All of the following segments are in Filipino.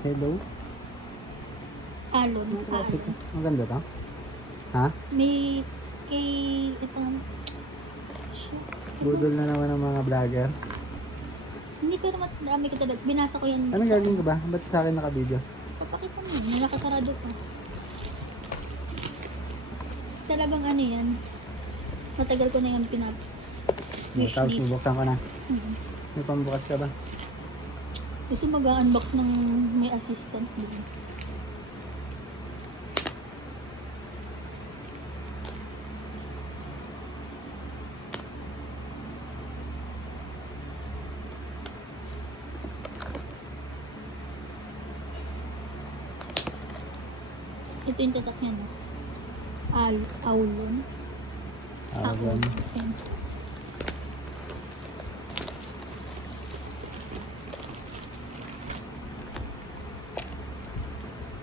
Hello? Alon. Ano klase Alon. to? Maganda to? Ha? May kay itong Budol na naman ng mga vlogger. hindi pero marami ka talaga. Binasa ko yan. Ano gagawin ko ba? Ba't sa akin naka-video? Papakita mo yun. May nakasarado pa. Talagang ano yan. Matagal ko na yan Tapos bubuksan ko na. Mhm. May pambukas ka ba? Ito mag-unbox ng may assistant din. Ito yung tatak niya, no? Aulon. Awan. Ayan.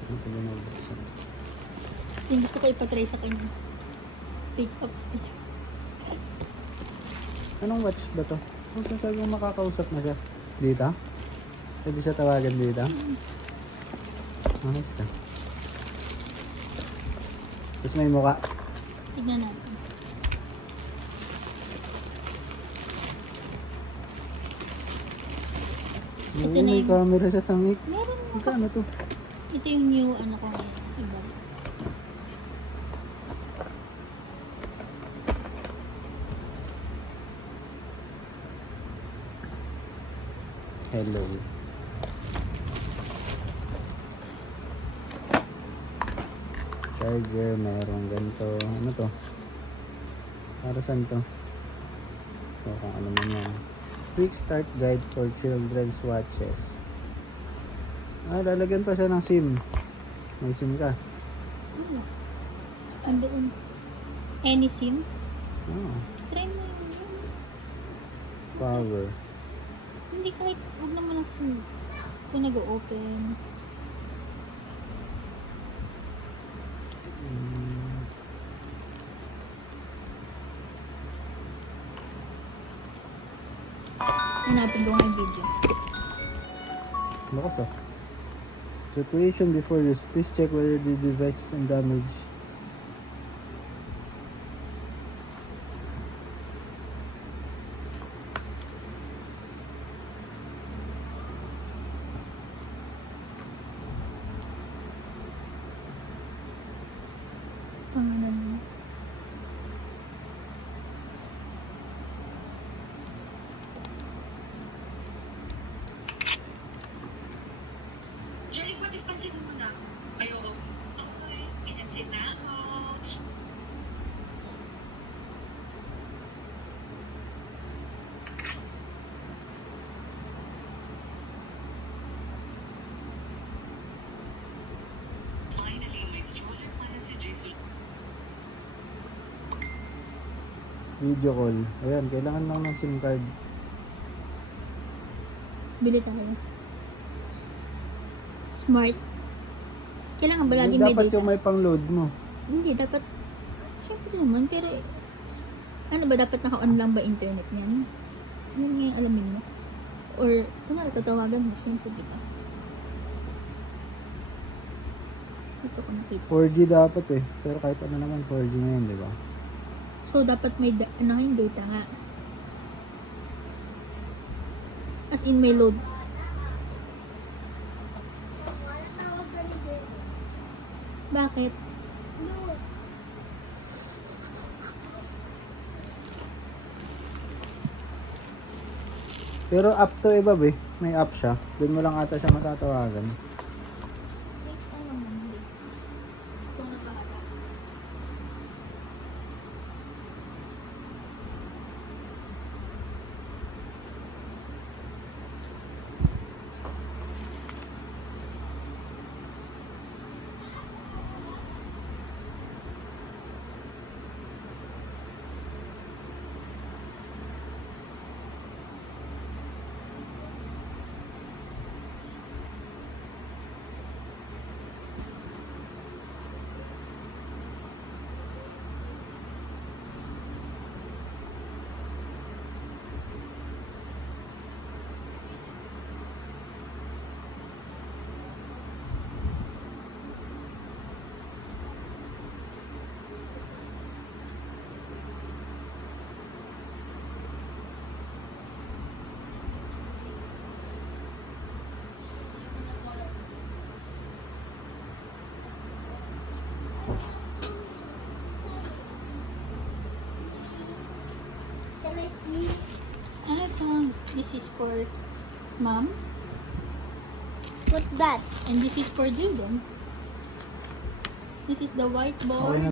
Ito ba nabuksan? Yung gusto ko ipatry sa kanya. Pick up sticks. Anong watch ba to? Kung sasabi mo makakausap na siya. Dito? Pwede siya tawagan dito? Nice ah. Tapos may mukha. Tignan natin. Oo, Ito na may yun. camera sa tamik. Meron. Magkano to? Ito yung new ano ko ngayon. Iba. Hello. Charger, mayroong ganito. Ano to? Para saan to? So, kung ano man yan. Quick start guide for children's watches. Ah, lalagyan pa siya ng SIM. May SIM ka. Ano? Andoon. Any sim? Oh, Try mo yun. power. Hindi kahit, huwag naman ang sim. Kung nag-open. Hmm. Hanapin ko nga yung video. Lakas ah. Preparation before use. Please check whether the device is undamaged. Pangalan mo. Jerry, what if pansin mo na ako? Ayoko. Okay, pinansin na ako. Finally, my stroller plan si Jason. Video call. Ayan, kailangan lang ng SIM card. Bili tayo. Smart. Kailangan ba lagi may Dapat data? yung may pang-load mo. Hindi, dapat. Siyempre naman, pero ano ba, dapat naka-on lang ba internet niyan? Yun nga yung alamin mo. Or, kunwari, tatawagan mo, siyempre, di ba? Ito ko nakita. 4G dapat eh. Pero kahit ano naman 4G ngayon, di ba? So, dapat may yung data nga. As in, may load. Bakit? Pero app to iba eh. May app siya. Doon mo lang ata siya matatawagan. This is for mom. What's that? And this is for Jaden. This is the white ball. Okay na